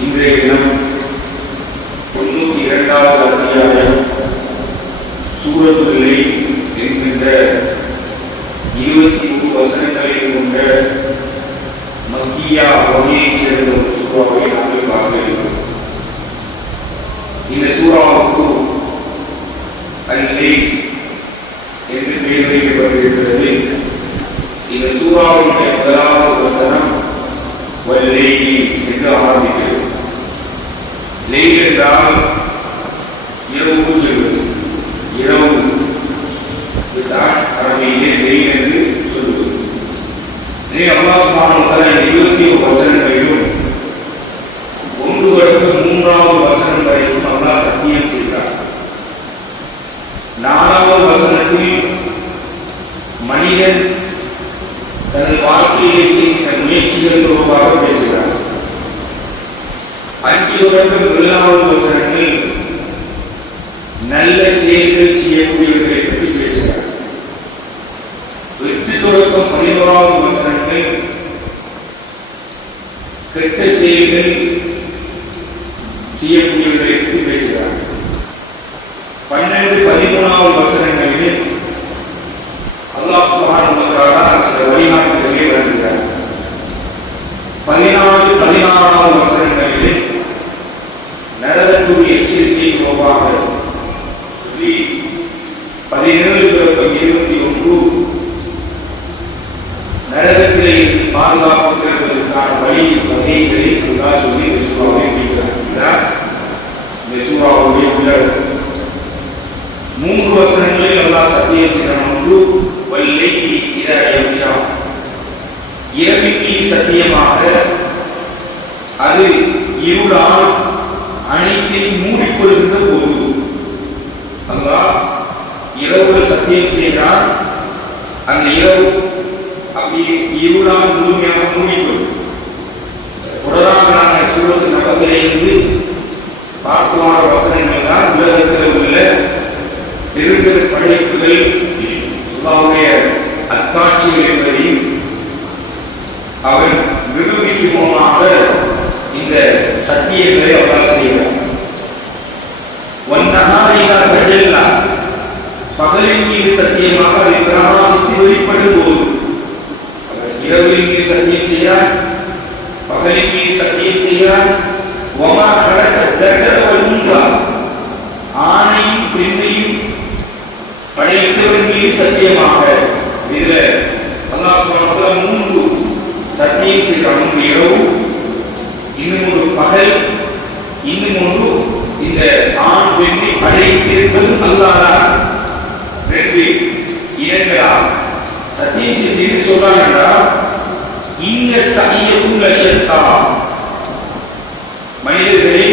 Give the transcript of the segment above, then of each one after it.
இன்றைய தினம் 92வது அத்தியாயம் சூரத்துல் லைல் என்கின்ற 23 வசனங்களை கொண்ட மக்கியா வகையைச் சேர்ந்த ஒரு சூறாவை நாங்கள் பார்க்க இருக்கிறோம். இந்த சூறாவுக்கு அல்-லைல் என்று பெயர் வைக்கப்பட்டிருக்கிறது. இந்த சூறாவுடைய முதலாவது வசனம் வல்-லைலி என்று ஆரம்பிக்கிறது. லைல் என்றால் இரவு சொல்வது, இரவு இதுதான் அரபியிலே லைல் என்று சொல்வது. அல்லாஹ் சுப்ஹானஹு வ தஆலா 21 வசனங்களிலும் 1 தொடக்கம் 3வது வசனம் வரைக்கும் அல்லாஹ் சத்தியம் செய்கிறார். 4வது வசனத்தில் மனிதன் தனது வாழ்க்கையை செய்த முயற்சிகள் தொடர்பாக பேசுகிறார். 5 தொடக்கம் 7வது வசனங்கள் நல்ல செயல்கள் செய்யக்கூடியவர்களை பற்றி பேசுகிறார். 8 தொடக்கம் 11வது வசனங்கள் கெட்ட செயல்கள் செய்யக்கூடியவர்களை பற்றி பேசுகிறார். 12, 13வது வசனங்களில் அல்லாஹ் சுப்ஹானஹு வ தஆலா சில வழிகாட்டுதல்களை வழங்குகிறார். 14, 16வது வசனங்களில் நரகத்துடைய எச்சரிக்கை தொடர்பாக சொல்லி 17 தொடக்கம் 21 நரகத்திலே பாதுகாப்பு பெறுவதற்கான வழி வகைகளை அல்லாஹ் சொல்லி இந்த சூறாவை முடிக்கிறார். இந்த சூறாவுடைய உள்ளடக்கம் 3 வசனங்களில் அல்லாஹ் சத்தியம் செய்கிறான். ஒன்று வல்-லைலி இதா யக்ஷா, இரவின் மீது சத்தியமாக அது இருளால் அனைத்தையும் மூடிக்கொள்கின்ற போது. அல்லாஹ் இரவுகள் சத்தியம் செய்கிறான். அந்த இரவு அப்படி இருளால் முழுமையாக மூடிக்கொள்ளும். தொடராக நாங்கள் சூரத்து நபத்திலிருந்து பார்க்குமான வசனங்கள் தான் உலகத்தில் உள்ள பெருகிற படைப்புகள் அல்லாஹ்வுடைய அத்தாட்சிகள் என்பதையும் அவன் நிரூபிக்குமாக இந்த சத்தியங்களை அல்லாஹ் செய்கிறார். வன்னஹாரிகா தஜல்லா, பகலின் மீது சத்தியமாக அதை பிரகாசித்து வெளிப்படும் போது. இரவின் மீது சத்தியம் செய்கிறார், பகலின் மீது சத்தியம் செய்கிறார். வமா ஹலக தக்கர வல் உன்ஸா, ஆணையும் பெண்ணையும் படைத்தவன் மீது சத்தியமாக. இதுல அல்லாஹ் சுப்ஹானஹு வ தஆலா 3 சத்தியம் செய்கிறான். ஒன்று இரவு, இன்னும் ஒரு பகல், இன்னும் ஒன்று இந்த ஆண் பெண்ணை படைத்திருப்பது அல்லாஹ். 2 இடங்களா சத்தியம் செய்து சொல்றாங்கடா. இன்ன சயக்கும் லஷத்தா, மனிதர்களே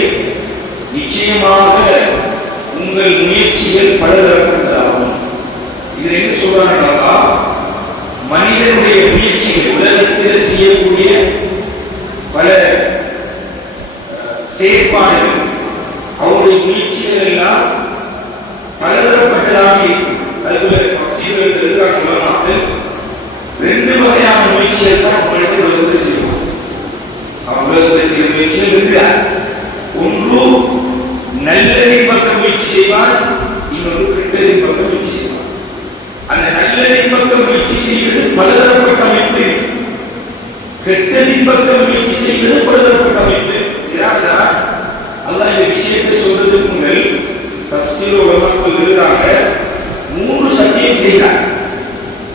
நிச்சயமாக உங்கள் முயற்சிகள் பலதரப்பட்டதாகும். இது என்ன சொல்றாங்கன்னா, மனிதனுடைய முயற்சிகள் உலகத்தில் செய்யக்கூடிய பல செயற்பாடுகள், அவருடைய முயற்சிகள் எல்லாம் பலதரப்பட்டதாக இருக்கும். அதுபோல தஃசீர்கள் எழுதுகிறார்கள், 2 வகையான முயற்சிகள் தான் மனிதன் உலகத்தில் செய்வான். அவன் உலகத்தில் செய்ய முயற்சிகள் இருக்கிறார். ஒன்று நல்லதின் பக்கம் முயற்சி செய்வான், இன்னொரு கெட்டதின் பக்கம் முயற்சி செய்வான். அந்த நல்லதின் பக்கம் முயற்சி செய்வது பலதரப்பட்ட அமைப்பு, கெட்டதின் பக்கம் முயற்சி செய்வது பலதரப்பட்ட அமைப்பு. இதனால்தான் அல்லாஹ் இந்த விஷயத்தை சொல்றதுக்கு முன்னால் தஃசீர் உலமாக்கள் எழுதுறாங்க, 3 சத்தியம் செய்கிறார்.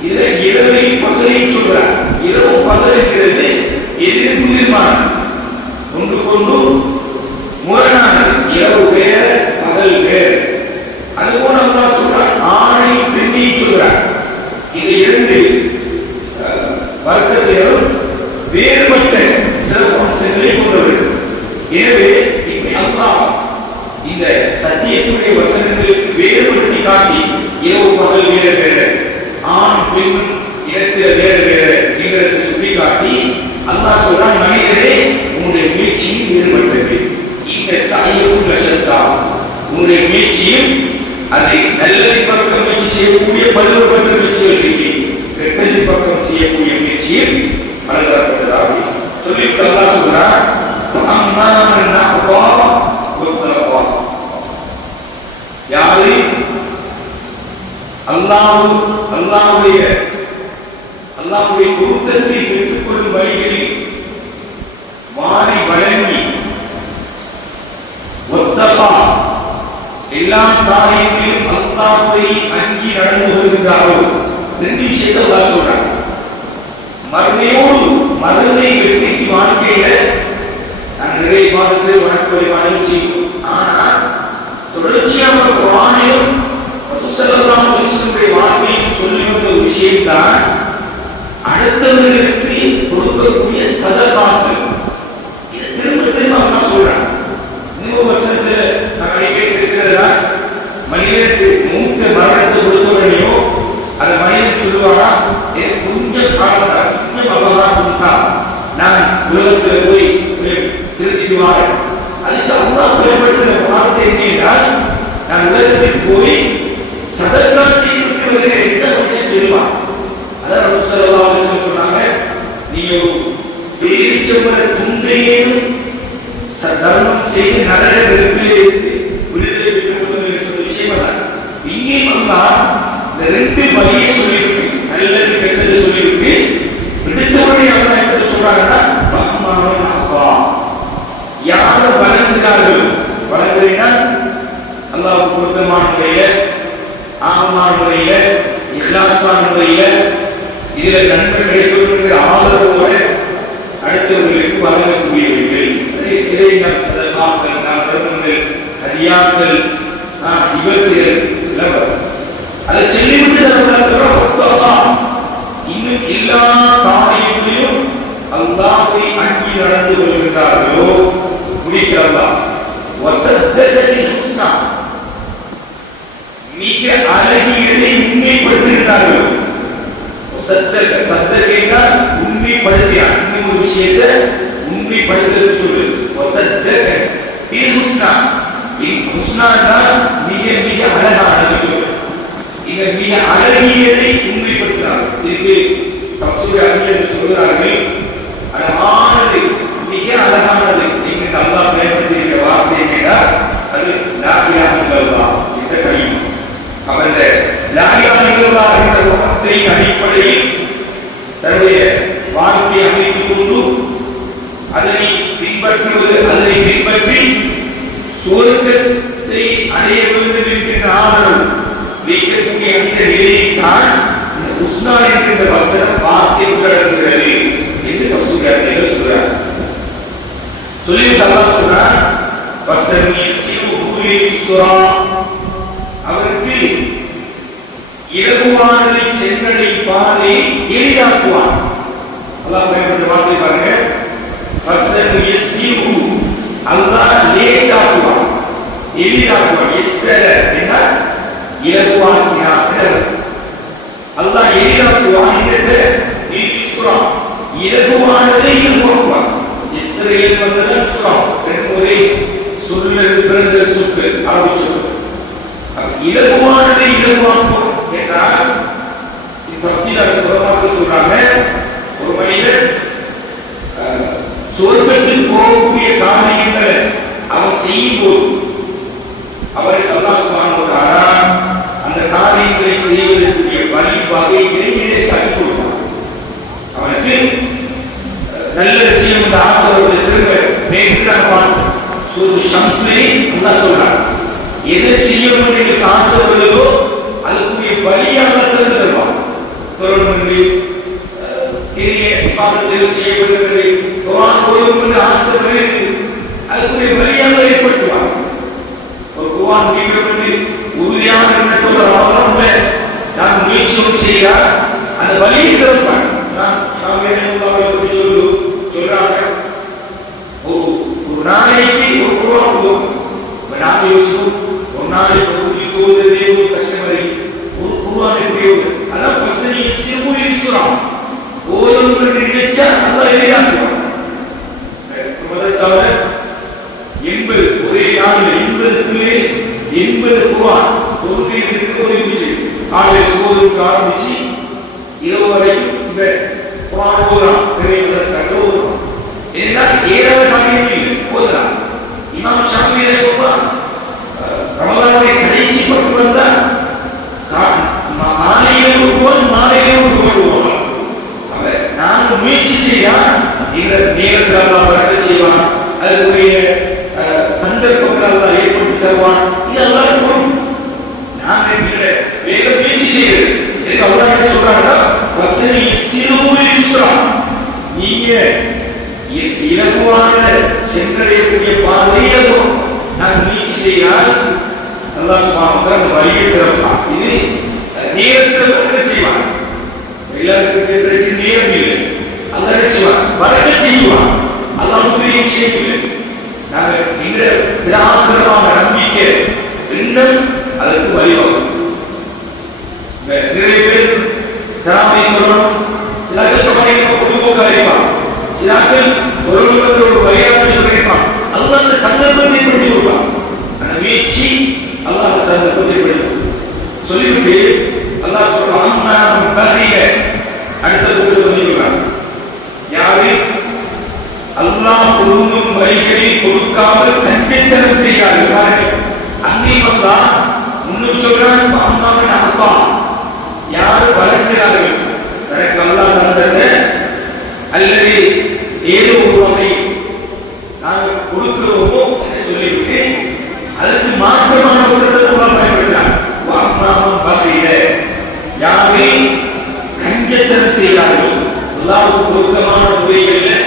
இதுல இரவை பகலை சொல்றார். இரவு பகல் இருக்கிறது எதிர்மானம், ஒன்று கொண்டு முரணானது. இரவு வேற, பகல் வேற. அதுபோல அல்லாஹ் சொல்றார், ஆணை பெண்ணை சொல்றார். இது 2 வர்க்கத்திலும் வேறுபட்ட சிறப்பம்சங்களை கொண்டவர்கள். எனவே அல்லாஹ் இந்த சத்தியத்துடைய வசனங்களுக்கு வேறுபடுத்தி காட்டி இரவு பகல் வேற வேற, ஆண் பெண் இடத்துல வேற வேற என்கிறத சுட்டி காட்டி அல்லாஹ் சொல்றான், மனிதரே உங்களுடைய முயற்சியும் வேறுபட்டது. இந்த சயக்கும் லஷத்தா, உங்களுடைய முயற்சியும் அதை நல்லதின் பக்கம் முயற்சி செய்யக்கூடிய பல்வேறுபட்ட முயற்சிகள் இருக்கு, கெட்டதின் பக்கம் செய்யக்கூடிய முயற்சியும் பலதரப்பட்டதாக சொல்லிவிட்டு அல்லாஹ் சொல்றான், அம்மா அல்லாஹ்வுடைய பொருத்தத்தை பெற்றுக்கொள்ளும் வழிகளில் வாரி வழங்கி ஒத்தபா எல்லா காரியங்களிலும் அல்லாஹ்வை அஞ்சி நடந்து கொள்கிறாரோ ரெண்டு விஷயத்தை அல்லாஹ் சொல்றாங்க. மறுமை வெற்றிக்கு வாழ்க்கையில நான் நிறைய மாதத்தை வணக்க வழிபாடு செய்யும். ஆனால் தொடர்ச்சியாக குர்ஆனிலும் ரசூல் ஸல்லல்லாஹு அலைஹி வஸல்லம் வாழ்க்கையில் சொல்லி வந்த ஒரு விஷயம்தான் அடுத்தவர்களுக்கு கொடுக்கக்கூடிய சதகாக்கள். இது திரும்ப திரும்ப அல்லாஹ் சொல்றான். இன்னொரு வசனத்துல நான் கேட்டிருக்கிறதா மனிதனுக்கு மூத்த மரணத்தை கொடுத்தவரையோ அந்த மனிதன் சொல்லுவாரா கொஞ்சம் காலத்தான் கொஞ்சம் அவகாசம் தான் நான் உலகத்துல போய் திருத்திட்டு வாரேன். அதுக்கு அல்லாஹ் பயன்படுத்துகிற வார்த்தை என்றால் நான் உலகத்தில் போய் சதகா செய்து எந்த மனுஷன் சொல்லுவான். அதான் ரசூல் ஸல்லல்லாஹு அலைஹி வஸல்லம் சொன்னாங்க, நீங்க பேரிச்சம்பழ துண்டையும் தர்மம் செய்து நரக நெருப்பிலே இருந்து விடுதலை பெற்றுக்கொள்ளுங்கள் சொன்ன விஷயம் தான். இங்கேயும் அல்லாஹ் இந்த ரெண்டு வழியை சொல்லியிருக்கு, நல்லது கெட்டது சொல்லியிருக்கு. விடுத்தவரை அல்லாஹ் எப்படி சொல்றாங்கன்னா யார் வழங்குகிறார்கள், வழங்குறீங்கன்னா அல்லாஹ் பொருத்தமான முறையில ஆகமான முறையில இஹ்லாஸான முறையில இதுல நன்மை கிடைக்கிற ஆதரவோட அடுத்தவர்களுக்கு வழங்கக்கூடியவர்கள். இதை நாம் சதகாக்கள், நாம் தர்மங்கள், ஹதியாக்கள், இவர்கள் அதை சொல்லிவிட்டு இன்னும் எல்லா காரியங்களையும் அல்லாஹ்வை அஞ்சி நடந்து கொள்கிறார்களோ முடிக்கிறதா வசத்தத்தில் ஹுஸ்னா மிக அழகியதை உண்மைப்படுத்துகிறார்கள். சத்தகேனா உண்மைப்படுத்தினார். இன்னொரு விஷயத்தை உண்மைப்படுத்துறது சொல்லு. வசத்தகத்தில் ஹுஸ்னா ஹுஸ்னானா மிக மிக அழகானது சொல்லு. இங்க மிக அழகியதை உண்மைப்படுத்தினார். இதுக்கு தஃசீர் அறிஞர்கள் சொல்கிறார்கள், அழகானது மிக அழகானது என்று அல்லாஹ் பயன்படுத்திய வார்த்தை என்னன்னா அது லா இலாஹா இல்லல்லாஹ் என்ற கலிமா. அவன் லா இலாஹா இல்லல்லாஹ் என்ற வார்த்தையின் அடிப்படையில் தன்னுடைய வாழ்க்கையை அமைத்துக் கொண்டு அதனை பின்பற்றி சுவர்க்கத்தை அடைய வேண்டும் என்கின்ற ஆதரவு வைக்கக்கூடிய அந்த நிலையை தான் இந்த உஸ்னா என்கின்ற வசனம் வார்த்தை உட்கடக்கிறது என்று தஃசீர் சொல்றார். சொல்லிட்டு அல்லாஹ் சொல்றார், அவருக்கு இலகுவானதை சென்றடை பாதை எளிதாக்குவான். அல்லாஹ் பயன்படுத்த வார்த்தை பாருங்க, அல்லாஹ் லேசாக்குவான், எளிதாக்குவான். என்ன இலகுவாக்கினார் அல்லாஹ் எளிதாக்குவான் என்கிறது இலகுவானதை இலகுவாக்குவான். இஸ்ரேல் வந்ததன் சுரம் ரெண்டு முறை சொல்லுறது பிறந்த சொற்கள் ஆரம்பிச்சு இலகுவானதை இலகுவாக்குவோம் என்றால் சொல்றாங்க, ஒரு மனிதன் சொர்க்கத்தில் போகக்கூடிய காரியங்களை அவன் செய்யும் போது அவருக்கு அல்லாஹ் சுப்ஹானஹு வ தஆலா அந்த காரியங்களை செய்வதற்குரிய வழி வகைகளை இலேசாக்கி கொடுப்பான். அவனுக்கு நல்ல விஷயம் என்ற ஆசை திரும்ப மேற்கொண்டான். ஷம்ஸ்லே அல்லாஹ் சொல்றான், எதை செய்யணும் என்று ஆசை வருதோ அதுக்குரிய வழியாக திறந்து தருவான். தொடர்ந்து செய்யப்படுகிறது குர்ஆன் ஓதும் என்று ஆசை வருது, அதுக்குரிய வழியாக ஏற்படுத்துவான். ஒரு குர்ஆன் முடிக்கிறது உறுதியான எண்ணத்தோட அவலம் நான் முயற்சியும் செய்கிறார், அந்த வழியை திறப்பான். நான் சொல்றாங்க, ஒரு நாளைக்கு ஒரு குர்ஆன் ஓதும். நாம யோசிக்கும், ஒரு நாளைக்கு ஓதுறதே ஒரு கஷ்டமரை ஒரு குர்ஆன் எப்படி ஓதும்? அதான் பசங்க இஸ்திமு யூசுராம் ஓதும் என்று நினைச்சா அல்லாஹ் எளிதாக்குவான். முதல் சவர 80 ஒரே நாளில் 80 குர்ஆன் தொழுகைக்கு ஒதுக்கிச்சு. காலை சுபோதுக்கு ஆரம்பிச்சு இரவு வரைக்கும் இந்த குர்ஆன் ஓதுறான். நிறைய சகோதரன் ஏன்னா ஏழாவது காரியம் இல்லை ஓதுறான். இமாம் ஷாஃபி ரமலானுடைய கடைசி பத்து வந்தா காலையில் ஒருவன் மாலை தருவான். இதெல்லாம் போதும். நாங்க வேக முயற்சி செய்யுது. எனக்கு அவ்வளவு சொல்றாங்கன்னா வசதி சிறுவில் யுஸ்ரா, நீங்க இலகுவான சென்றடையக்கூடிய பாதையை நான் முயற்சி செய்தால் அல்லாஹ் சுப்ஹானஹு வ தஆலா வழியை திறப்பான். இது நேரத்தை வரக்க செய்வான். எல்லாருக்கும் நேரம் இல்லை. அல்லாஹ் செய்வான், வரக்க செய்வான். அல்லாஹ் பெரிய விஷயம் இல்லை. நாங்கள் இந்த திராவிடமான நம்பிக்கை இன்னும் அதற்கு வழிவகும். நிறைய பேர் திராவிடம் சிலாக்கள் பொதுபோக்க அறிவான், சிலாக்கள் ஒரு வழியாற்றி கிடைப்பான். அல்லாஹ் அந்த சந்தர்ப்பத்தை பற்றி கொடுப்பான். அந்த முயற்சி அல்லாஹ் அந்த சந்தர்ப்பத்தை பற்றி சொல்லிவிட்டு அல்லாஹ் சொல்றான், அடுத்த சொல்லிவிடுறான், யாரு அல்லாஹ் ஒன்றும் வழிகளை கொடுக்காமல் கஞ்சத்தனம் செய்யார்கள். அங்கே வந்தா முன்னு சொல்றான், அம்மாவின் அப்பா யாரு வளர்க்கிறார்கள், எனக்கு அல்லாஹ் தந்தது அல்லது ஏதோ ஒரு வகை நாங்கள் கொடுக்கிறோமோ என்று சொல்லிவிட்டு அதற்கு மாற்றமான வசனத்தை பயன்படுத்தினார். யாரை கஞ்சத்தனம் செய்கிறார்கள், அல்லாஹ்வுக்கு பொருத்தமான முறைகளில்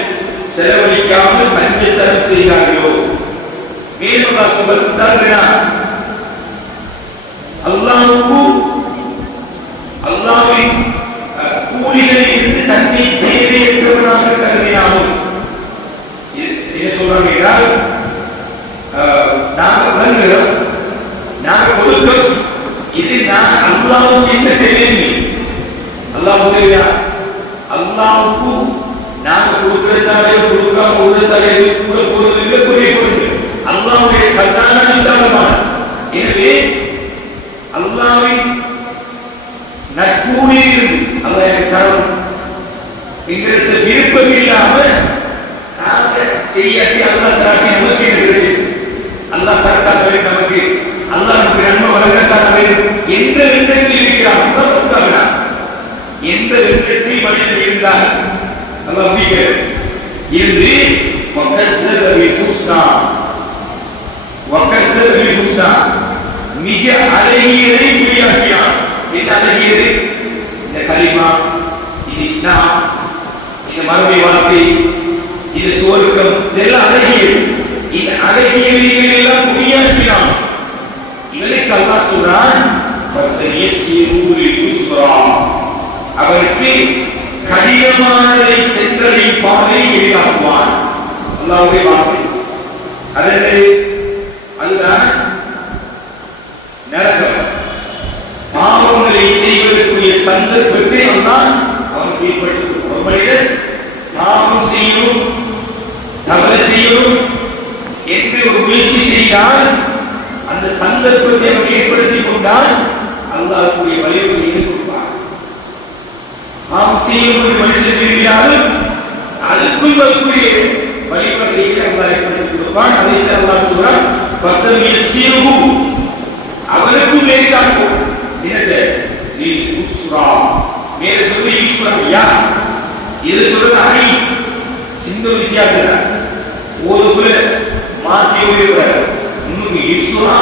செலவழிக்காமல் கஞ்சத்தனம் செய்கிறார்களோ. மேலும் அல்லாஹ்வுக்கு அல்லாஹ்வின் கூலிகளில் இருந்து தன்னை தேவையற்றவனாக கருதினாலும் என்ன சொல்றாங்க என்றால், நாங்கள் வழங்குகிறோம், நாங்கள் கொடுக்கிறோம், இது நான் அல்லாஹ்வுக்கு என்ன தேவையில்லை. அல்லாஹ் உதவியா அல்லாஹ்வுக்கு நாங்கள் கொடுக்கிறதாலே கொடுக்காம உள்ளதாலே கூட போறது இல்லை, குறைய போறது. அல்லாஹ்வுடைய கசானா விசாலமான. எனவே அல்லாஹ்வின் நற்கூலியில் அல்லாஹ் தரும் எங்களுக்கு விருப்பம் இல்லாம நாங்கள் செய்யாட்டி அல்லாஹ் தராட்டி நமக்கு இருக்கிறது. அல்லாஹ் தரத்தாக வேண்டும், நமக்கு அல்லாஹ் நமக்கு நன்மை வழங்கத்தாக வேண்டும் என்ற எண்ணத்தில் இருக்கிறான். எந்த எண்ணத்தில் மனிதன் இருந்தால் அல்லாஹ் முடிக்கிறது இருந்து மிக அழகியதை வெளியாக்கினான். என்ன அழகியது? இந்த கலிமா, இது இஸ்லாம், இந்த மறுமை வாழ்க்கை, இது சுவர்க்கம், இதெல்லாம் அழகியது. இந்த அழகியதை எல்லாம் வெளியாக்கினான். இவனுக்கு அல்லாஹ் சொல்றான், அவருக்கு கடினமானதை சென்றடையும் பாதை எளிதாக்குவான். அல்லாஹ்வுடைய வார்த்தை. அதுதான் நரகம். பாவங்களை செய்வதற்குரிய சந்தர்ப்பத்தை அவன் அவன் கீழ்படுத்த. ஒரு மனிதன் பாவம் செய்யணும், தவறு செய்யணும் என்று ஒரு முயற்சி செய்தால் அந்த சந்தர்ப்பத்தை அவன் ஏற்படுத்திக் கொண்டால் அல்லாஹ்வுடைய வழிமுறையை கொடுப்பார். பாவம் செய்யும் ஒரு மனுஷன் விரும்பினாலும் அதுக்குள் வரக்கூடிய வழிமுறையை அல்லாஹ் ஏற்படுத்தி கொடுப்பான். அதை அல்லாஹ் சொல்றான், அவருக்கும் லேசாக்கும். என்னது? மேல சொல்றது ஈஸ்வரா, இது சொல்றது அணி. சின்ன வித்தியாசம். ஓதுக்குள்ள மாற்றி இன்னும் ஈஸ்வரா,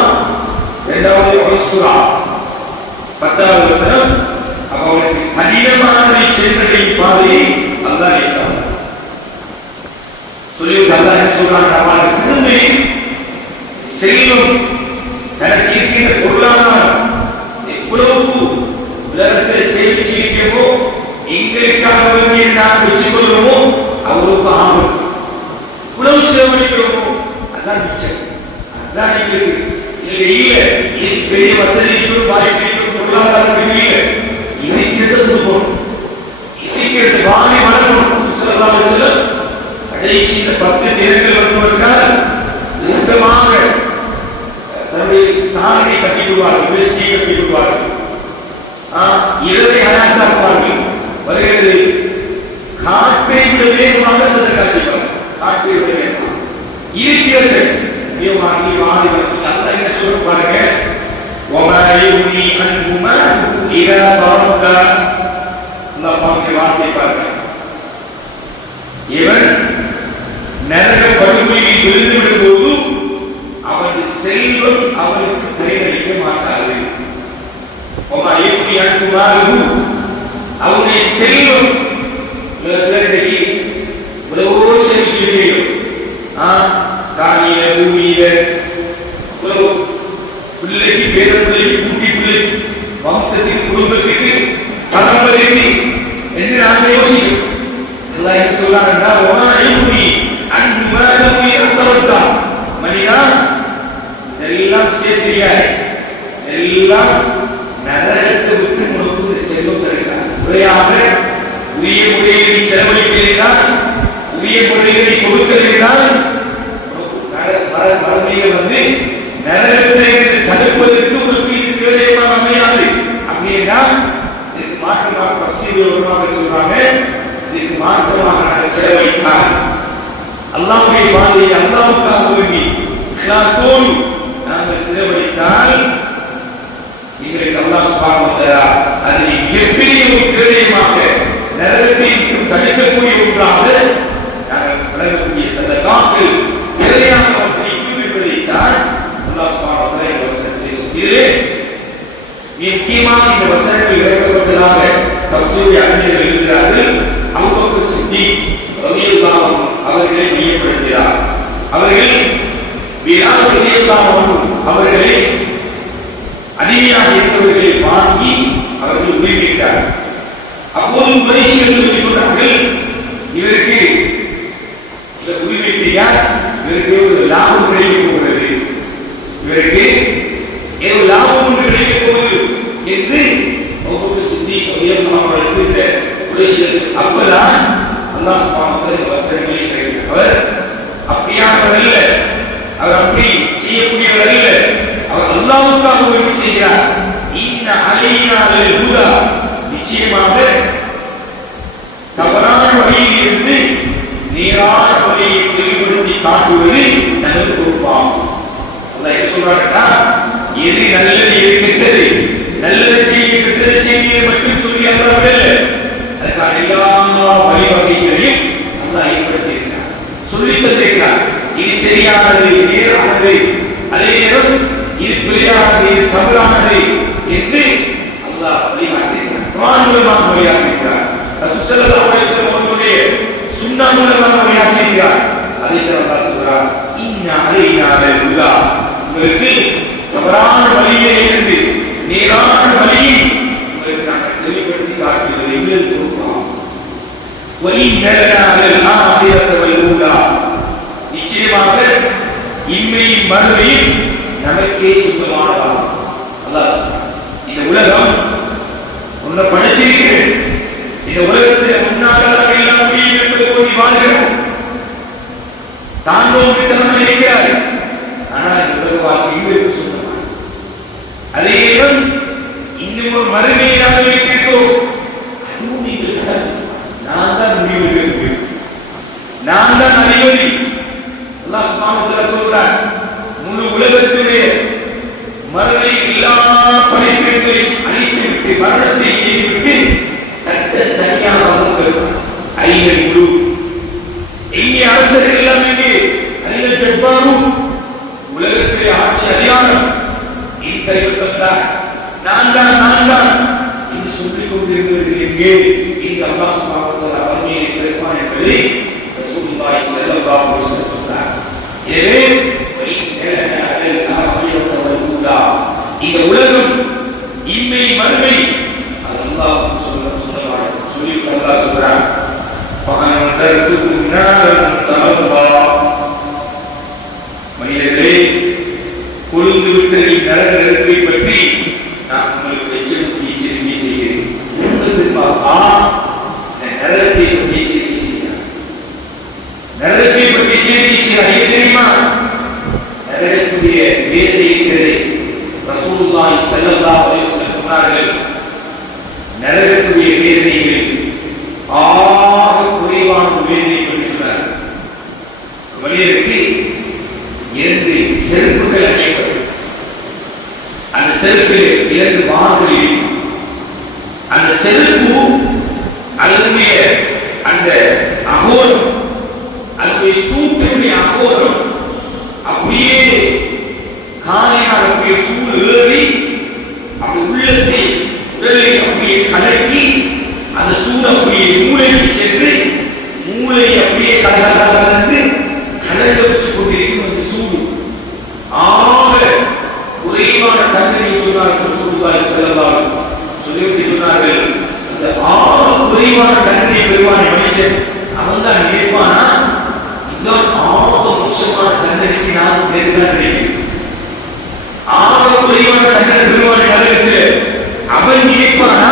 இரண்டாவது ஈஸ்வரா. 10வது வசனம், அவனுக்கு கடினமானதை சென்றடையும் பாதையை அல்லாஹ் லேசாக்கும். சொல்லிவிட்டு அல்லாஹ் என்ன சொல்றான், திரும்பி செல்வம் தனக்கு இருக்கின்ற பொருளாதாரம் எவ்வளவு உலகத்தில் சேமிச்சு இருக்கிறோமோ, எங்களுக்காக வேண்டிய நாம் வச்சுக் கொள்கிறோமோ அவருக்கு ஆகும். இவ்வளவு செலவழிக்கிறோமோ அதான் மிச்சம். அதான் பெரிய வசதிக்கும் வாய்ப்புக்கும் பொருளாதாரம் இல்லை. இணைக்கிறது போகும், இணைக்கிறது வாங்கி வளரணும். சொல்லலாம் கடைசி இந்த 10 தினங்கள் வருவதற்காக நெருக்கமாக தன்னுடைய சாலை கட்டிவிடுவார்கள், வேஷ்டியை கட்டிவிடுவார்கள், இரவை அழகாக்குவார்கள். வருகிறது காற்றை விட வேகமாக சதக்கா செய்வார்கள். காற்றை விட வேகமாக இருக்கிறது. வாங்கி வாங்கி வாங்கி அல்ல என்ன சொல்ல பாருங்க, வார்த்தை பாருங்க. இவன் நரக படுகொலையை விழுந்து விடும் போது அவன் செல்வம் அவர்களுக்கு பரிகரிக்க மாட்டார்கள். எப்படி அனுப்புவார்கள் அவருடைய செல்வம் இவ்வளவோ செல்வியும் காணியில பூமியில பிள்ளைக்கு பேர பிள்ளைக்கு குட்டி பிள்ளைக்கு வம்சத்துக்கு குடும்பத்துக்கு பரம்பரைக்கு என்று நாங்கள் யோசிக்கிறோம். எல்லாம் என்ன சொல்லாங்கடா மனிதா எல்லாம் சேர்த்தியாய் எல்லாம் நரகத்தை விட்டு உனக்கு செல்வம் தருகிறார். முறையாக உரிய முறையை நீ செலவழிக்கிறீர்கள், உரிய முறையை நீ கொடுக்கிறீர்கள், மறுமையை வந்து நரகத்தை தடுப்பதற்கு உனக்கு இது கேடயமாக அமையாது. அப்படின்னா இதுக்கு மாற்றமாக பசிதமாக சொல்றாங்க, இதுக்கு மாற்றமாக நாங்கள் செலவழித்தார் அல்லாஹ்வுடைய பாதையை அல்லாஹ்வுக்காக வேண்டி இக்லாஸோடு நாங்கள் செலவழித்தால் எங்களுக்கு அல்லாஹ் சுப்ஹானஹு வ தஆலா அதை மிகப்பெரிய ஒரு கேடயமாக நரகத்தை தடுக்கக்கூடிய ஒன்றாக நாங்கள் வழங்கக்கூடிய சதகாக்கள் இறையானவற்றை என்பதைத்தான் அல்லாஹ் சுப்ஹானஹு வ தஆலா வசனத்தில் சொல்கிறார். முக்கியமாக இந்த வசனங்கள் இறக்கப்பட்டதாக தஃசீர் அறிஞர்கள் எழுதுகிறார்கள். அபூபக்கர் சித்திக் ரலியல்லாஹு அன்ஹு அவர்களை நியமிக்கிறார். அவர்கள் பிலால் ரலியல்லாஹு அன்ஹு அவர்களை அடிமையாக இருந்தவர்களை வாங்கி அவர்கள் உரிமையிட்டார். அப்போது குறைஷிகள் சொல்லிக்கொண்டார்கள், இவருக்கு உரிமையா இவருக்கு ஒரு லாபம் கிடைக்க போகிறது, இவருக்கு ஏதோ லாபம் ஒன்று கிடைக்க போகுது என்று அபூபக்கர் சித்திக் ரலியல்லாஹு அன்ஹு இந்த குறைஷிகள் அப்பதான் அல்லாஹ் சுப்ஹானஹு வ தஆலா வசனங்களை இறக்கினார். அவர் அப்படியானவர் அல்ல, அவர் அப்படி செய்யக்கூடியவர் அல்ல, அவர் அல்லாஹ்வுக்காக வேண்டி செய்கிறார். இன்ன அலைனா லல் ஹுதா, நிச்சயமாக தவறான வழியில் இருந்து நேரான வழியை தெளிவுபடுத்தி காட்டுவது நமது பொறுப்பாகும். அல்லாஹ் என்ன சொல்றாருன்னா, எது நல்லது எது கெட்டது, நல்லது செய்ய கெட்டது செய்ய மட்டும் சொல்லி அல்லாஹ் விடல, அதுக்கான எல்லா வழிவகைகளையும் அல்லாஹ் ஏற்படுத்தியிருக்கிறார், சொல்லி தந்திருக்கிறார். இது சரியானது, நேரானது, அதே நேரம் இது பிழையானது, இது தவறானது என்று அல்லாஹ் வழிகாட்டியிருக்கிறார். குர்ஆன் மூலமாக வழிகாட்டியிருக்கிறார். ரசூல் ஸல்லல்லாஹு அலைஹி வஸல்லம் அவர்களுடைய சுன்னா மூலமாக வழிகாட்டியிருக்கிறார். அதே நேரம் அல்லாஹ் சொல்றார், இன்ன அலைனா லல் ஹுதா, உங்களுக்கு தவறான வழியிலே இருந்து நேரான வழியை உங்களுக்கு நாங்கள் தெளிவுபடுத்தி காட்டுகிறது எங்களுக்கு பொறுப்பாகும். وَإِنَّ لَنَا لَلْآخِرَةَ وَالْأُولَى, நிச்சயமாக இம்மையும் மறுமையும் நமக்கே சொந்தமானதாகும். அல்லாஹ் இந்த உலகம் உன்னை படைச்சிருக்கிறேன், இந்த உலகத்தில் முன்னாக எல்லாம் முடியும் என்பது போய் வாழ்கிறோம், தாண்டோம் விட்டவர்கள் இருக்கிறார். ஆனால் இந்த உலக வாழ்க்கை இவருக்கு சொந்தமான, அதே நேரம் இன்னும் ஒரு மறுமையை நாங்கள் வைத்திருக்கிறோம், அதுவும் நீங்கள் சொந்தமான. நான் தான் முடிவு, நான் தான் அதிபதி. அல்லாஹ் சுப்ஹானஹு வ தஆலா சொல்றார், முழு உலகத்துடைய மரணை எல்லா படைப்புகளையும் அழித்துவிட்டு மரணத்தை எதிர்விட்டு தனியாக வந்திருக்கிறார். ஐநல் முழு இங்கே அரசர்கள் எல்லாம் இங்கே ஐநல் ஜப்பாரும் உலகத்திலே ஆட்சி அதிகாரம் இந்த சொன்னார், நான் தான் என்று சொல்லிக் கொண்டிருக்கிறீர்கள். எங்கே இங்கு அல்லாஹ் சுப்ஹானஹு வ தஆலா அவர்களை பிறப்பான் என்பதை ரசூலுல்லாஹி ஸல்லல்லாஹு அலைஹி வஸல்லம் சொன்னார். எனவே இந்த உலகம் இம்மை மறுமை அல்லாஹ் சொல்லலாம் சொல்லி அல்லாஹ் சொல்றார், மனிதர்களே கொழுந்து விட்ட நரக நெருப்பை பற்றி நான் உங்களுக்கு எச்சரிக்கை செய்கிறேன். நரகத்தை பற்றி எச்சரிக்கை செய்கிறார், நரகத்தை பற்றி எச்சரிக்கை செய்கிறார். ஏன் தெரியுமா? நரகத்துடைய வேதனை இருக்கிறது. ரசூலுல்லாஹி ஸல்லல்லாஹு அலைஹி வஸல்லம் சொன்னார்கள், நரகத்துடைய வேதனைகள் ஆக குறைவான வேதனை பற்றி சொன்னார்கள். மனிதருக்கு 2 செருப்புகள் அணியப்படும், அந்த செருப்பில் 2 வாள்கள் இருக்கும். அந்த செருப்பு அதனுடைய அந்த அகோரம், அதனுடைய சூட்டினுடைய அகோரம் அப்படியே காலையினால் அப்படியே சூடு ஏறி அப்படி உள்ளத்தை உடலை அப்படியே கலக்கி அந்த சூடு அப்படியே மூளைக்கு சென்று மூளை அப்படியே கலந்து கலங்க வச்சு கொண்டிருக்கும் அந்த சூடு ஆக குறைவான தன்மையை சொன்னார்கள். சூழ்நிலை செல்லலாம் சொல்லிவிட்டு சொன்னார்கள், அந்த ஆக குறைவான தன்மையை பெறுவான மனுஷன் அவன் தான் நினைப்பானா இதுதான் ஆக மோசமான தண்டனைக்கு நான் தேர்ந்தெடுக்கிறேன். ஆக குறைவான தண்டனை பெறுவான அளவுக்கு அவன் நினைப்பானா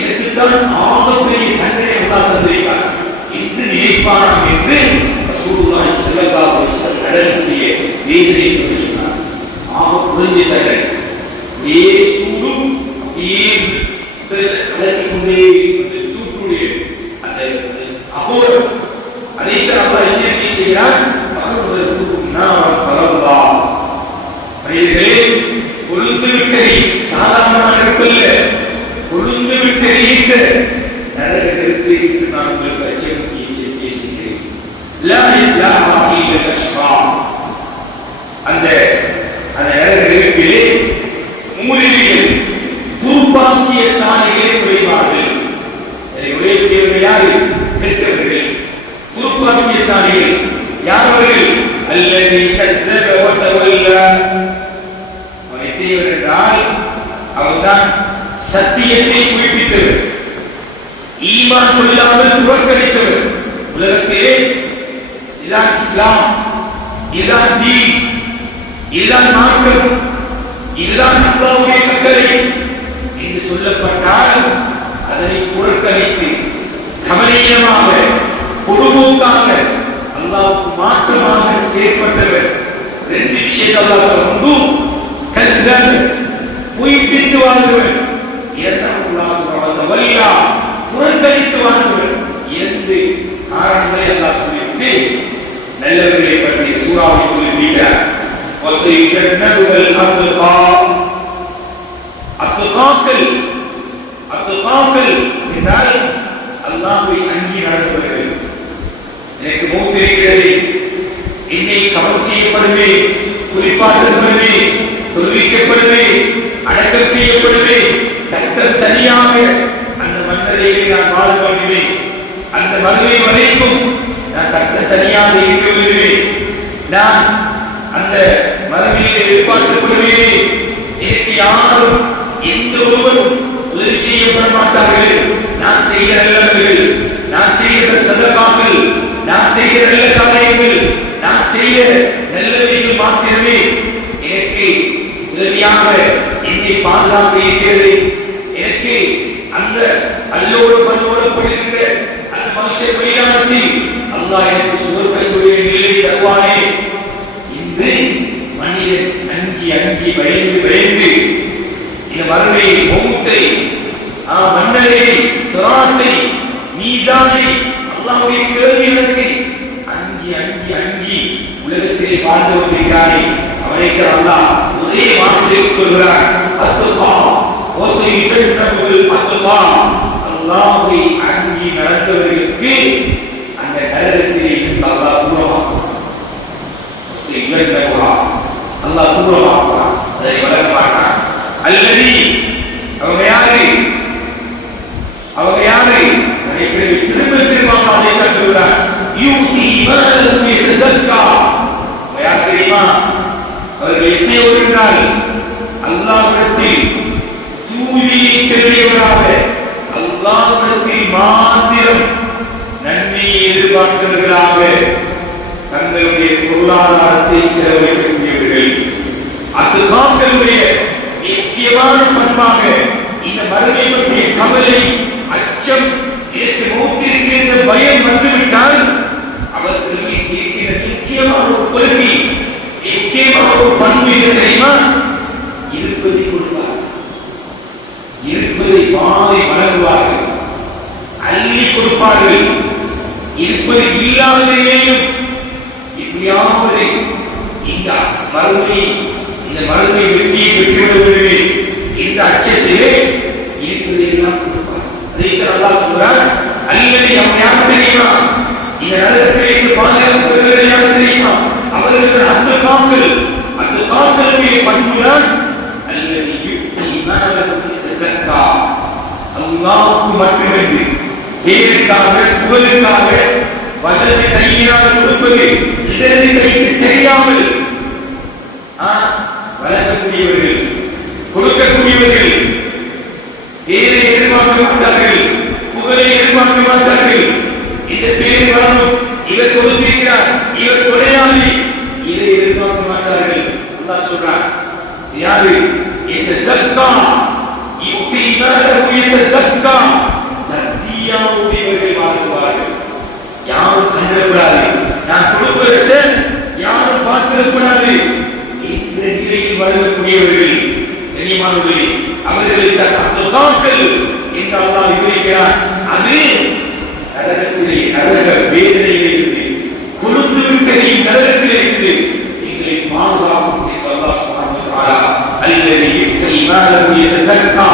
எனக்கு தான் ஆக பெரிய தண்டனை தந்திருக்கான் என்று நினைப்பானாம் என்று சூழ்நிலை செல்லலாம் நடத்திய வேதனை சொன்னார். ஆக குறைஞ்ச தண்டனை ஏ சூடும் கலக்கி கொண்டே சூட்டுடைய அந்த அகோரம் அதைத்தான் அப்பா இயற்கை செய்கிறார். கொழுந்து விட்டறி சாதாரணமாக இருப்பல்ல, கொழுந்து விட்டறிந்த நரகத்திற்கு நான் உங்களுக்கு அச்சமூட்டியை பேசுகிறேன். அந்த நரகத்திற்கு மூலிகையில் துருப்பாக்கிய சாலைகளை உழைவார்கள். உழைப்பவர்கள் யாரு? பெற்றவர்கள். துருப்பாக்கிய சாலைகள் யாரவர்கள்? அல்லது அவனைத்தேவர் என்றால் அவன்தான் சத்தியத்தை குறிப்பிட்டவர், ஈமான் கொள்ளாமல் புறக்கணித்தவர். உலகத்திலே இதுதான் இஸ்லாம், இதுதான் தீன், இதுதான் மார்க்கம், இதுதான் அல்லாஹ்வுடைய கட்டளை என்று சொல்லப்பட்டால் அதனை புறக்கணித்து கவனீயமாக பொதுபோக்காக அல்லாஹ்வுக்கு மாற்றமாக செயற்பட்டவர். ரெண்டு விஷயத்தை அல்லாஹ் சொல்லும், கல்தல் பொய்ப்பித்து வாழ்ந்தவர், புறக்கணித்து வாழ்ந்தவர் என்று காரணங்களை அல்லாஹ் சொல்லிவிட்டு நல்லவர்களை பற்றி சூறாவை சொல்லிவிட்டார். அத்துகாக்கள் என்றால் அல்லாஹ்வை அங்கி நடந்தவர்கள். எனக்கு மௌத் இருக்கிறது, என்னை கவனம் செய்யப்படுவே, குறிப்பாற்றப்படுவே, தொழுவிக்கப்படுவே, அடக்கம் செய்யப்படுவே, தட்டம் தனியாக அந்த மன்னரையிலே நான் வாழ வேண்டுவேன். அந்த மறுமை வரைக்கும் நான் தட்டம் தனியாக இருக்க வேண்டுவேன். நான் அந்த மறுமையிலே எதிர்பார்க்கப்படுவேன். எனக்கு யாரும் எந்த ஒருவரும் உதவி செய்யப்பட மாட்டார்கள். நான் செய்கிற நல்லவர்கள், நான் செய்கிற சதகாக்கள், நான் செய்கிற நல்ல காரியங்கள், நான் செய்கிற நல்லவைகள் மாத்திரமே எனக்கு உதவியாக என்னை பாதுகாக்க இருக்கிறது. எனக்கு அந்த அல்லோடு பல்லோடு படுகின்ற அந்த மனுஷ மைதானத்தில் அல்லாஹ் எனக்கு சுவர்க்கத்துடைய நிலை தருவானே என்று மனிதன் அங்கி அங்கி பயந்து இந்த மறுமை மௌத்தை, மன்னரை, சிராத்தை, மீசானை, அல்லாஹ்வுடைய கேள்விகளுக்கு அங்கி அங்கி அங்கி உலகத்திலே வாழ்ந்து கொண்டிருக்கிறானே அவனுக்கு அல்லாஹ் ஒரே வார்த்தையை சொல்கிறார், அல்லாஹ்வை அங்கி நடந்தவர்களுக்கு அந்த நரகத்திலே அல்லாஹ் தூரமாக்குவான். அல்லாஹ் தூரமாக்குவான், அதை வளர்க்க மாட்டான். அல்லது அவங்க யாரு? திரும்ப திரும்ப அதை கண்டுகிறார். யார் தெரியுமா? அவர்கள் எப்படி ஓடுகிறார்? அல்லாஹ்விடத்தில் தூய்மையை பெரியவராக, அல்லாஹ்விடத்தில் மாத்திரம் நன்மையை எதிர்பார்க்கிறவர்களாக தங்களுடைய பொருளாதாரத்தை செலவழிக்கக்கூடியவர்கள். அத்துகாக்களுடைய முக்கியமான பண்பாக இந்த மறுமை பற்றிய கவலை, அச்சம், இதற்கு மௌத்திருக்கின்ற பயம் வந்துவிட்டால் அவர்களுக்கு இருக்கிற முக்கியமான ஒரு கொள்கை, முக்கியமான ஒரு பண்பு தெரியுமா? இருப்பதை கொடுப்பார்கள், இருப்பதை வாரி வழங்குவார்கள், அள்ளி கொடுப்பார்கள். இருப்பது இல்லாததையும் எப்படியாவது இந்த மறுமை வெற்றியை பெற்றுவிடுவது இந்த அச்சத்திலே இருப்பதை எல்லாம் கொடுப்பார். அதைத்தான் அல்லாஹ் சொல்றார், அல்லது அவன் யார் தெரியுமா? இந்த நரகத்திலே பாதுகாப்பு யார் தெரியுமா? அவர்களுக்கு அந்த காக்கள் என்பதுதான் அல்லது யுக்தி மாலஹு யதஸக்கா, அல்லாஹ்வுக்கு மட்டுமின்றி பேருக்காக புகழுக்காக வலது கையினால் கொடுப்பது இடது கைக்கு தெரியாமல் வழங்கக்கூடியவர்கள், கொடுக்கக்கூடியவர்கள் பேரை எதிர்பார்க்க மாட்டார்கள், புகழை எதிர்பார்க்க மாட்டார்கள். இந்த பேர் வரணும், இவர் கொடுத்திருக்கிறார், இவர் கொடையாளி, இதை எதிர்பார்க்க மாட்டார்கள். அல்லாஹ் சொல்றார், யாரு இந்த ஸக்கா யுக்தி மாலஹு யதஸக்கா, தஸ்தியா உடையவர்கள் வாழ்வார்கள். யாரும் கண்டக்கூடாது, நான் கொடுப்பதை யாரும் பார்த்திடக்கூடாது என்ற நிலையில் வழங்கக்கூடியவர்கள் கண்ணியமானவர்களே, அவர்களுக்கு அந்த தாக்கல் என்று அல்லாஹ் விவரிக்கிறார். அது நரகத்திலே, நரக வேதனையிலே இருந்து, கொழுந்து விட்ட நரகத்திலே இருந்து எங்களை பாதுகாக்கும் என்று அல்லாஹ் சுப்ஹானஹு வ தஆலா அல்லதி யுக்தி மாலஹு யதஸக்கா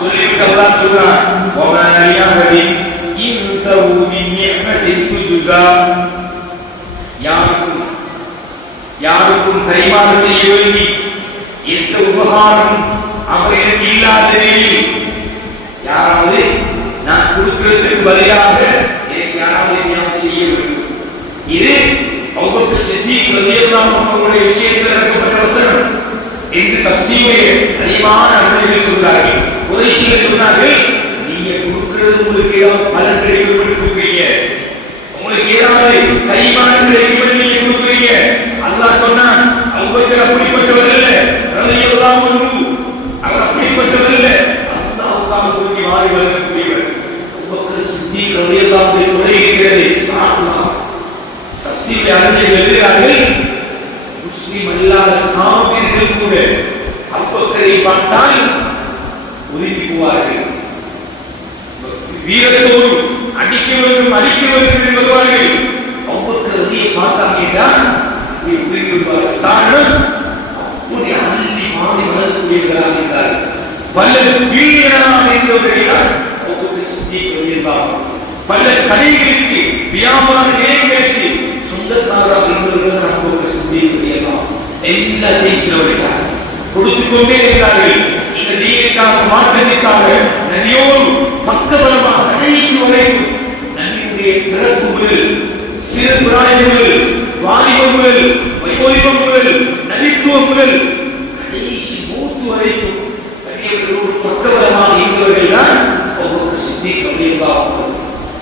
சொல்லிவிட்டு அல்லாஹ் சொல்றார், வமா லிஅஹதின் இன்தஹு மின் நிஅமத்தின் துஜ்ஸா, யாருக்கும் கைமாறு செய்ய வேண்டி எந்த உபகாரம் அவர்களுக்கு இல்லாத நிலையில் யாராவது நான் கொடுக்கிறதுக்கு பதிலாக எனக்கு யாராவது என்ன செய்ய வேண்டும். இது அபூபக்கர் சித்திக் ரலியல்லாஹு அன்ஹுவுடைய விஷயத்தில் இறக்கப்பட்ட வசனம் என்று தஃசீரிலே அதிகமான அறிஞர்கள் சொல்றார்கள். குறைஷிகள் சொன்னார்கள், நீங்க கொடுக்கிறது உங்களுக்கு ஏதாவது பலன் கிடைக்கும் என்று கொடுக்குறீங்க, உங்களுக்கு ஏதாவது கைமாறு கிடைக்கும் என்று நீங்க கொடுக்குறீங்க. அல்லாஹ் சொன்னான், அபூபக்கர் அப்படிப்பட்டவர் அல்ல, ரலியல்லாஹு அன்ஹு அவர் அப்படிப்பட்டவர் அல்ல, அல்லாஹ்வுக்காக வேண்டி வாரி வழங்கக்கூடியவர். அபூபக்கர் சித்திக் ரலியல்லாஹு அன்ஹு உரைக்கிறது, சுப்ஹானல்லாஹ். தஃசீரிலே அறிஞர்கள் எழுதுகிறார்கள், முஸ்லிம் அல்லாத காபிர்கள் கூட அபூபக்கரை பார்த்தால் ஒதுங்கி போவார்கள். வீரத்தோடு அடிக்க வேண்டும் அடிக்க வேண்டும் என்று வருவார்கள். அபூபக்கர் ரலியை பார்த்தாங்கன்னா ஒதுங்கி விடுவார்கள். காரணம் அப்படி அள்ளி மாறி வளரக்கூடியவர்களாக இருந்தார். வல்லல் வீரனாக இருந்தவர்களால் அபூபக்கர் சித்திக் ரலியல்லாஹு அன்ஹு பல கடைகளுக்கு வியாபார நிலையங்களுக்கு சொந்தக்காரராக இருந்தவர்கள் அபூபக்கர் சித்திக் ரலியல்லாஹு அன்ஹு எல்லாத்தையும் செலவழித்தார், கொடுத்துக் கொண்டே இருக்கிறார்கள். இந்த தீனுக்காக மாற்றத்திற்காக நதியோடு பக்கபலமாக கடைசி வரைக்கும் நபியுடைய பிறப்பு முதல் சிறு பிராயம் முதல் வாலிபம் முதல் வைபோதிபம் முதல் நபித்துவம் முதல் கடைசி மூத்து வரைக்கும் நபியவர்களோடு பக்கபலமாக இருந்தவர்கள் தான் அபூபக்கர் சித்திக் ரலியல்லாஹு அன்ஹு.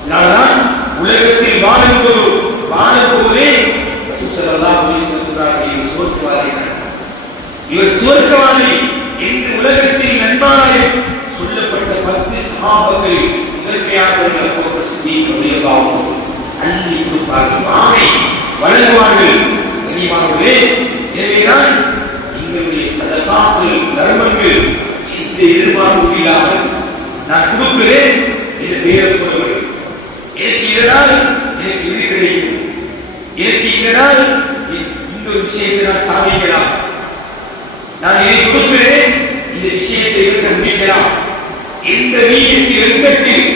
இதனால்தான் உலகத்தில் வாழும்போதே ரசூல் ஸல்லல்லாஹு அலைஹி வஸல்லம் சொல்றார்கள், இவர் சுவர்க்கவாதி, இவர் சுவர்க்கவாதி என்று உலகத்தில் நன்மாராய சொல்லப்பட்ட 10 சஹாபாக்கள் முதன்மையானவர்கள் அபூபக்கர் சித்திக் ரலியல்லாஹு அன்ஹு. அள்ளி கொடுப்பார்கள், வானை வழங்குவார்கள். கண்ணியமானவர்களே, எனவேதான் எங்களுடைய சதகாக்கள் தர்மங்கள் எந்த எதிர்பார்ப்பும் இல்லாமல் நான் கொடுக்கிறேன் என்று பேரை போடுவது, எனக்கு இதனால் எனக்கு இது கிடைக்கும், எனக்கு இதனால் இந்த ஒரு விஷயத்தை நான் சாதிக்கலாம், நான் இதை கொடுக்கிறேன் இந்த விஷயத்தை இவர்கள் முடிக்கலாம் எந்த நீயத்தில் எண்ணத்தில்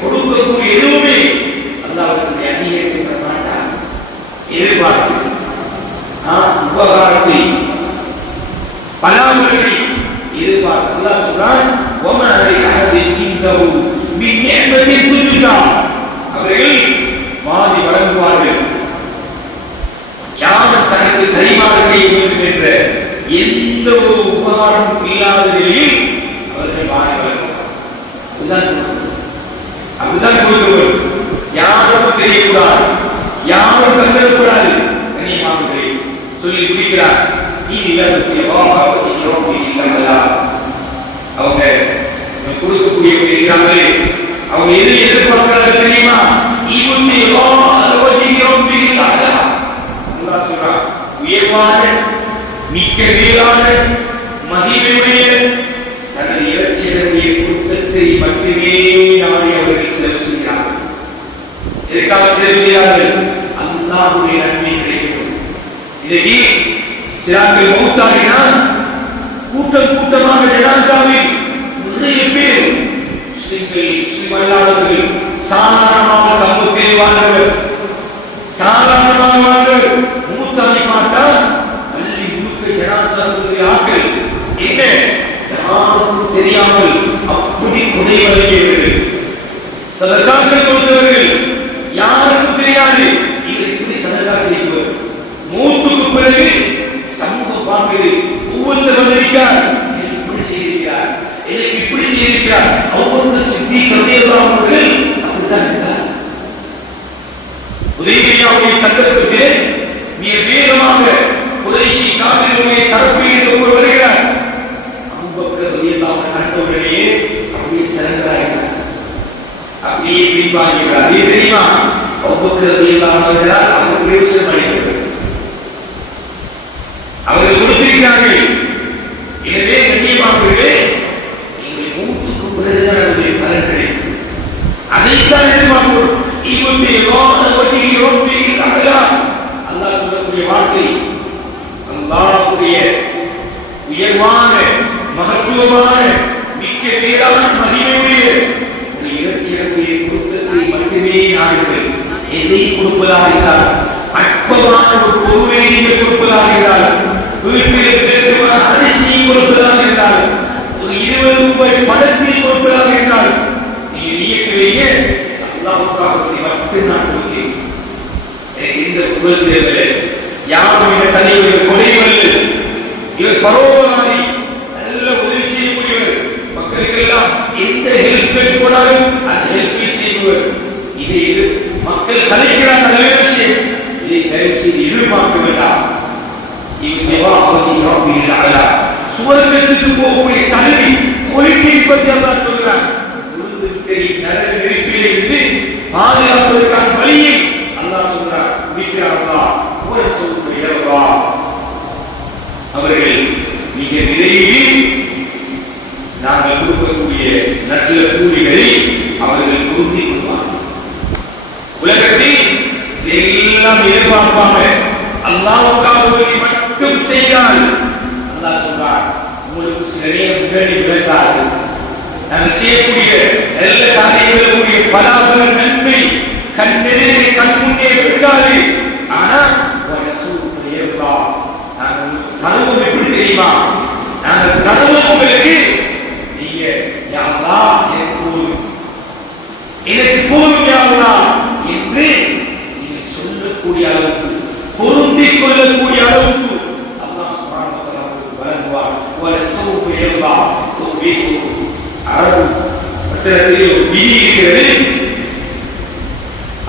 கொடுக்கக்கூடிய எதுவுமே அல்லாஹ்வுடைய அங்கீகரிக்கப்பட மாட்டார். எதிர்பார்ப்பு உபகாரத்தை பலாபலனை எதிர்பார்ப்பு. அல்லாஹ் சொல்றான், வமா லிஅஹதின் இன்தஹு மின் நிஅமத்தின் துஜ்ஸா, அவர்கள் வாரி வழங்குவார்கள். யார் தனக்கு கைமாறு செய்ய வேண்டும் என்ற எந்த ஒரு உபகாரம் இல்லாத நிலையில் அவர்கள் வாரி வழங்குவார்கள். அப்படிதான் கொடுக்கவர். யாரும் தெரியக்கூடாது, யாரும் கண்டக்கூடாது. கண்ணியமானவர்களே, சொல்லி முடிக்கிறார், அவங்க கொடுக்கக்கூடிய இருக்கிறாங்களே, அவங்க எது எதிர்பார்க்கிறார்கள் தெரியுமா? சொல்றார், உயர்வான மிக்க மேலான மகிமையுடைய தனது இறைச்சியுடைய கூட்டத்தை மட்டுமே நாளை அவர்கள் செலவு செய்கிறார்கள். எதற்காக செலவு செய்கிறார்கள்? அல்லாஹ்வுடைய நன்மை கிடைக்கும். இன்னைக்கு சிலாக்கள் மௌத்தாகினால் கூட்டம் கூட்டமாக ஜனாசாவில் நிறைய பேர் முஸ்லிம்கள், முஸ்லிம் அல்லாதவர்கள், சாதாரணமாக சமூகத்தில் வாழ்ந்தவர், சாதாரணமாக வாழ்ந்தவர் மூத்தாகி மாட்டால் அள்ளி முழுக்க ஜனாசாவுடைய ஆக்கள் உடனே அப்படியே சரண்டர் ஆகிறார், அப்படியே பின்வாங்கிறார். அது தெரியுமா? அபூபக்கர் அவங்க பிரயோசனம் அளிக்கிறார்கள், அவர்கள் கொடுத்திருக்கிறார்கள். எனவே கண்ணியமானவர்களே, நீங்கள் மூத்துக்கு பிறகுதான் அவருடைய பலன் கிடைக்கும். அதைத்தான் எதிர்பார்க்கிறோம். அல்லாஹ் சொல்லக்கூடிய வார்த்தை, அல்லாஹ்வுடைய உயர்வான மகத்துவமான மிக்க மேலான மகிமையுடைய ஒரு இறைச்சியை கொடுத்ததை மட்டுமே நாடுங்கள். எதை கொடுப்பதாக இருந்தால், அற்பமான ஒரு பொருளை நீங்கள் கொடுப்பதாக இருந்தால், வீட்டில் அரிசியை கொடுப்பதாக இருந்தால், ஒரு 20 ரூபாய் பணத்தை கொடுப்பதாக இருந்தால், நீங்கள் இயக்கலையே அல்லாஹ்வுக்காக மட்டும் நான் கொடுக்கிறேன். இந்த புகழ்தேவரே யாரும் இந்த தலைவர் கொலைவர்கள், இவர் பரோபகாரி, நல்ல உதவி செய்யக்கூடியவர், மக்களுக்கெல்லாம் எந்த ஹெல்ப் போனாலும் அந்த ஹெல்ப்பை செய்பவர். இதை மக்கள் கலைக்கிறார், நல்ல விஷயம். இதை தயவு செய்து எதிர்பார்க்க வேண்டாம். சுவர்க்கத்துக்கு போகக்கூடிய தகுதி கொள்கை பற்றி அல்லாஹ் சொல்கிறார். நரக நெருப்பிலே இருந்து பாதுகாப்பதற்கான வழியை அல்லாஹ் சொல்கிறார். அவர்கள் மிக விரைவில் நாங்கள் கொடுக்கக்கூடிய நல்ல கூலிகளை அவர்கள் பொருந்திக் கொள்வார்கள். உலகத்தில் எல்லாம் எதிர்பார்ப்பாங்க, அல்லாஹ்வுக்காக மட்டும் செய்தால் அல்லாஹ் சொல்றார், உங்களுக்கு சில நேரம் முன்னாடி விளக்காது. நாங்கள் செய்யக்கூடிய நல்ல காரியங்களுடைய பலாபல நன்மை கண்ணெதிரே கண்முன்னே விழுகாது. ஆனால் நாங்கள் தருவோம். எப்படி தெரியுமா? நாங்கள் தருவோம் உங்களுக்கு, நீங்க யா அல்லாஹ் எனக்கு போதும் யா அல்லாஹ் என்று நீங்க சொல்லக்கூடிய அளவுக்கு, பொருந்திக் கொள்ளக்கூடிய அளவுக்கு அல்லாஹ் சுப்ஹானஹு வ தஆலா வழங்குவார். வலசௌஃப யர்தா துபீகு அரபு வசனத்திலே ஒரு விதி இருக்கிறது.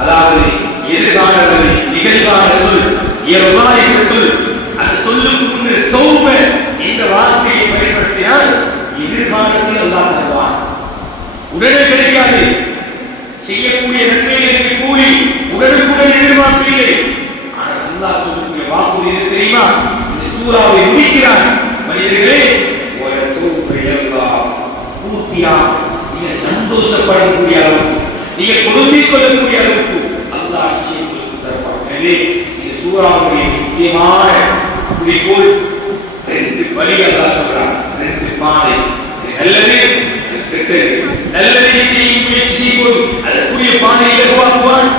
அதாவது எதிர்காலத்தில் நிகழ்கால சொல் யர்தா என்ற சொல், அந்த சொல்லுக்கு முன்னர் சௌப என்ற வார்த்தையை பயன்படுத்தினால் எதிர்காலத்தில் அல்லாஹ் தருவான். உடனே கிடைக்காது. செய்யக்கூடிய நன்மைகளுக்கு கூலி உடனுக்குடன் எதிர்பார்ப்பில்லை. ஆனால் அல்லாஹ் சொல்லக்கூடிய வாக்குறுதி என்ன தெரியுமா? இந்த சூறாவை முடிக்கிறார். மனிதர்களே, பூர்த்தியா நீங்க சந்தோஷப்படக்கூடிய அளவுக்கு, நீங்க பொருந்திக் கொள்ளக்கூடிய அளவுக்கு அல்லாஹ் நிச்சயம் உங்களுக்கு தருவார். எனவே இந்த சூறாவுடைய முக்கியமான குறிக்கோள் 2 வழி அல்லாஹ் சொல்றார், 2 பாதை. நல்லது கெட்டது. நல்லதை செய்ய முயற்சி செய்யும்போது அதற்குரிய பாதையை உருவாக்குவான்.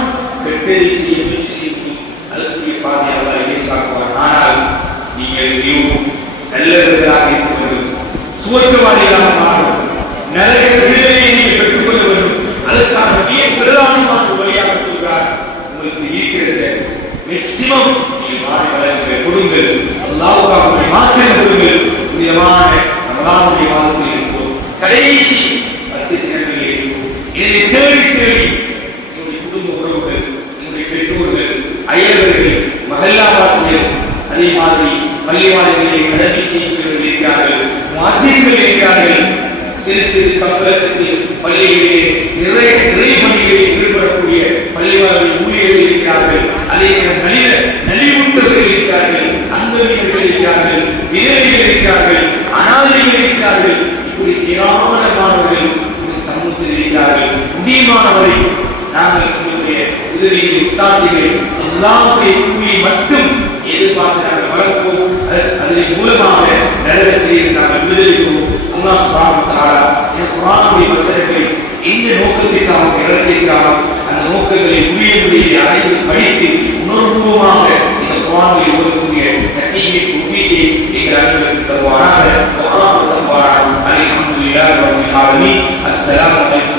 கெட்டதை செய்ய முயற்சி செய்யும்போது அதற்குரிய பாதையை அல்லாஹ் இலேசாக்குவான். ஆனால் நீங்கள் நல்லவர்களாக இருக்க வேண்டும், சுவர்க்கவாதிகளாக மாற வேண்டும், நரக விடுதலையை நீங்கள் பெற்றுக்கொள்ள வேண்டும். அதற்கான மிக பிரதானமான வழியாக சொல்கிறார், உங்களுக்கு இருக்கிறது மேக்சிமம் நீங்கள் மாறி வளருங்கள், கொடுங்கள், அல்லாஹ்வுக்காக மாத்திரம் கொடுங்கள். புனிதமான ரமலானுடைய மாதத்தில் இருக்கிறோம், கடைசி 10 தினங்களில் இருக்கிறோம். இதை தேடி தேடி என்னுடைய குடும்ப உறவுகள், என்னுடைய பெற்றோர்கள், அயலவர்கள், மகல்லாவாசிகள், அதே மாதிரி பள்ளிவாசல்களை கடமை செய்யக்கூடியவர்கள் இருக்கிறார்கள், மாத்தியங்கள் இருக்கிறார்கள். சிறு சிறு சம்பளத்துக்கு பள்ளிகளிலே நிறைய பணிகளில் ஈடுபடக்கூடிய பள்ளிவாசல் ஊழியர்கள் இருக்கிறார்கள். அதே நேரம் நலிவுற்றவர்கள் இருக்கிறார்கள், அந்தவர்கள் இருக்கிறார்கள், விதவைகள் இருக்கிறார்கள், அனாதைகள் இருக்கிறார்கள். இப்படி ஏராளமானவர்கள் இந்த சமூகத்தில் இருக்கிறார்கள். முடியுமானவரை நாங்கள் உங்களுடைய உதவியை ஒத்தாசைகளை எல்லாருடைய கூலியை மட்டும் எதிர்பார்த்து நாங்கள் வளர்ப்போம். அதன் மூலமாக நரகத்திலே நாங்கள் விடுதலைப்போம். அல்லாஹ் சுப்ஹானஹு வ தஆலா இந்த குர்ஆனுடைய வசனங்களை இந்த நோக்கத்திற்காக இறக்கியிருக்கிறார். அந்த நோக்கங்களை உரிய அறிந்து படித்து உணர்வுபூர்வமாக இந்த குர்ஆனை ஓதக்கூடிய நசீபை உபீதை எங்கள் அனைவருக்கும் தருவாராக. அல்ஹம்துலில்லாஹி ரப்பில் ஆலமீன். அஸ்ஸலாமு அலைக்கும்.